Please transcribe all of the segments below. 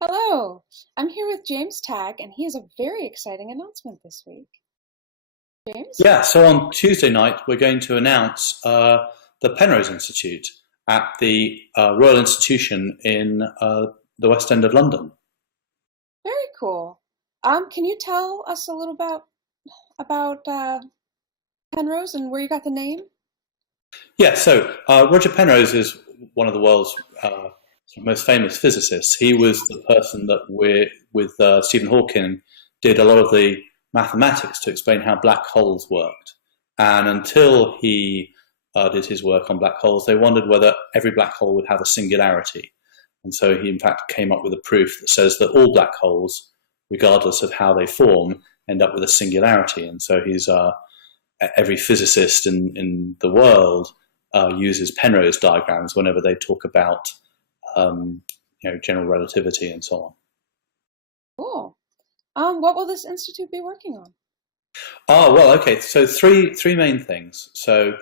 Hello, I'm here with James Tagg, and he has a very exciting announcement this week. James? Yeah, so on Tuesday night, we're going to announce the Penrose Institute at the Royal Institution in the West End of London. Very cool. Can you tell us a little about Penrose and where you got the name? Yeah, so Roger Penrose is one of the world's most famous physicists. He was the person that with Stephen Hawking, did a lot of the mathematics to explain how black holes worked. And until he did his work on black holes, they wondered whether every black hole would have a singularity. And so he, in fact, came up with a proof that says that all black holes, regardless of how they form, end up with a singularity. And so he's every physicist in the world uses Penrose diagrams whenever they talk about general relativity and so on. Cool. What will this institute be working on? Oh, well, okay. So three main things. So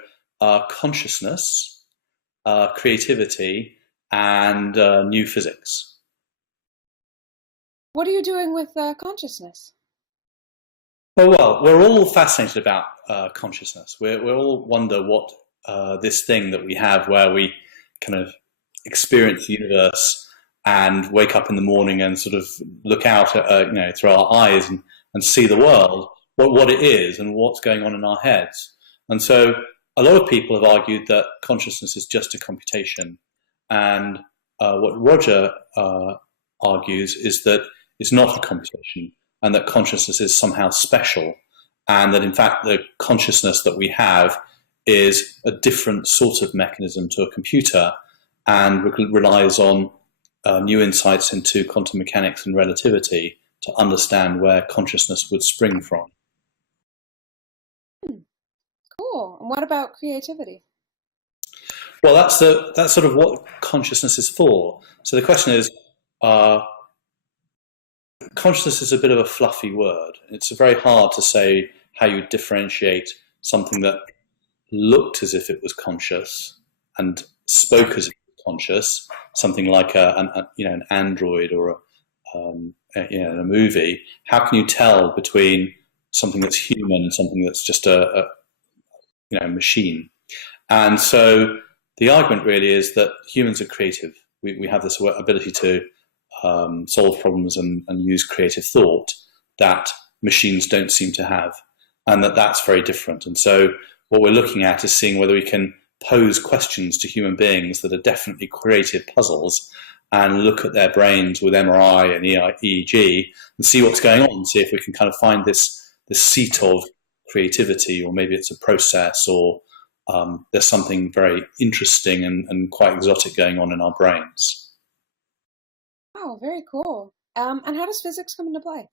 consciousness, creativity, and new physics. What are you doing with consciousness? Well, we're all fascinated about consciousness. We all wonder what this thing that we have where we kind of experience the universe and wake up in the morning and sort of look out at, through our eyes and see the world, what it is and what's going on in our heads. And so a lot of people have argued that consciousness is just a computation. And what Roger argues is that it's not a computation and that consciousness is somehow special, and that in fact the consciousness that we have is a different sort of mechanism to a computer and relies on new insights into quantum mechanics and relativity to understand where consciousness would spring from. Cool. And what about creativity? Well, that's sort of what consciousness is for. So the question is, consciousness is a bit of a fluffy word. It's very hard to say how you differentiate something that looked as if it was conscious and spoke as if it was conscious, something like an android or a movie. How can you tell between something that's human and something that's just a machine? And so the argument really is that humans are creative. We have this ability to solve problems and use creative thought that machines don't seem to have, and that's very different. And so what we're looking at is seeing whether we can pose questions to human beings that are definitely creative puzzles and look at their brains with MRI and EEG and see what's going on, see if we can kind of find this seat of creativity, or maybe it's a process, or there's something very interesting and quite exotic going on in our brains. Oh, very cool. And how does physics come into play?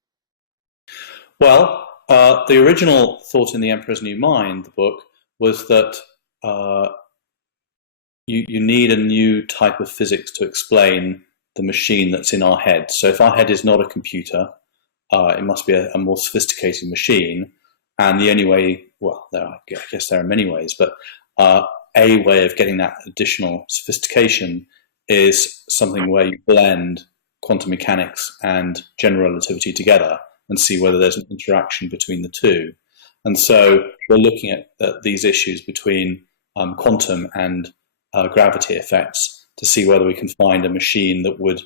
Well, the original thought in The Emperor's New Mind, the book, was that you need a new type of physics to explain the machine that's in our head. So if our head is not a computer, it must be a more sophisticated machine. And the only way, well, I guess there are many ways, but a way of getting that additional sophistication is something where you blend quantum mechanics and general relativity together and see whether there's an interaction between the two. And so we're looking at these issues between quantum and gravity effects to see whether we can find a machine that would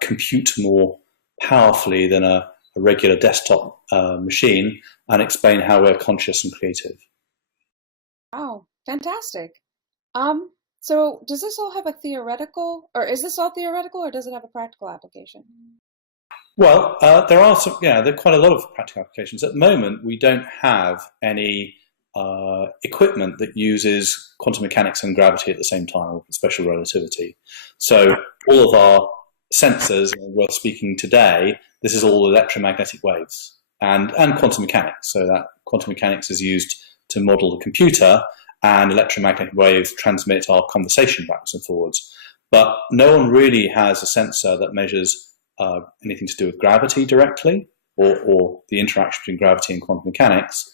compute more powerfully than a regular desktop machine and explain how we're conscious and creative. Oh, fantastic. So does this all have a theoretical, or is this all theoretical, or does it have a practical application? Well, there are quite a lot of practical applications. At the moment, we don't have any equipment that uses quantum mechanics and gravity at the same time, or special relativity. So all of our sensors, we're speaking today, this is all electromagnetic waves and quantum mechanics. So that quantum mechanics is used to model the computer, and electromagnetic waves transmit our conversation backwards and forwards. But no one really has a sensor that measures anything to do with gravity directly, or the interaction between gravity and quantum mechanics.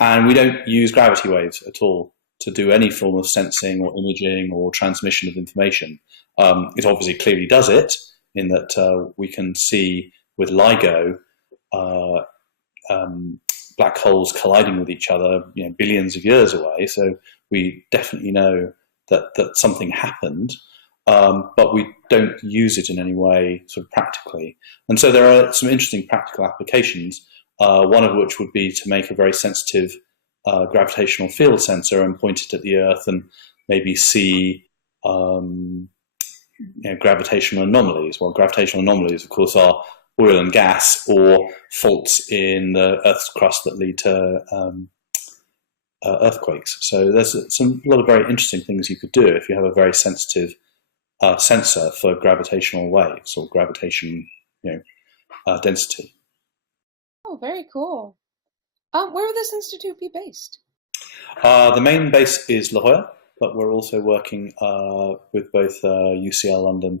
And we don't use gravity waves at all to do any form of sensing or imaging or transmission of information. It obviously clearly does it in that we can see with LIGO uh, black holes colliding with each other, billions of years away. So we definitely know that something happened, but we don't use it in any way sort of practically. And so there are some interesting practical applications. One of which would be to make a very sensitive gravitational field sensor and point it at the Earth and maybe see gravitational anomalies. Well, gravitational anomalies, of course, are oil and gas or faults in the Earth's crust that lead to earthquakes. So there's a lot of very interesting things you could do if you have a very sensitive sensor for gravitational waves or gravitation, density. Oh, very cool. Where will this institute be based? The main base is La Jolla, but we're also working with both UCL London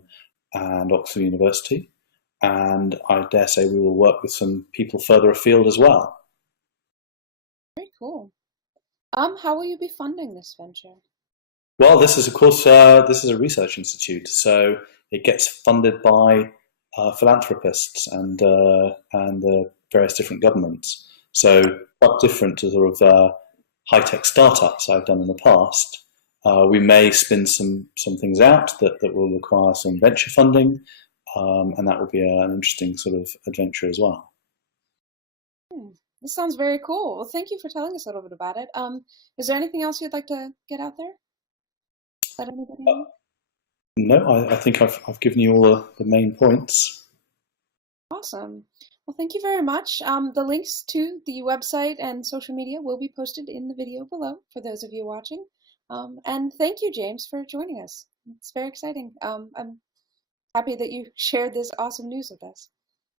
and Oxford University. And I dare say we will work with some people further afield as well. Very cool. How will you be funding this venture? Well, this is, of course, this is a research institute, so it gets funded by philanthropists and various different governments. So quite different to sort of high-tech startups I've done in the past. We may spin some things out that will require some venture funding, and that will be an interesting sort of adventure as well. This sounds very cool. Well, thank you for telling us a little bit about it. Is there anything else you'd like to get out there? Let anybody know? No, I think I've given you all the main points. Awesome. Well, thank you very much. The links to the website and social media will be posted in the video below for those of you watching. And thank you, James, for joining us. It's very exciting. I'm happy that you shared this awesome news with us.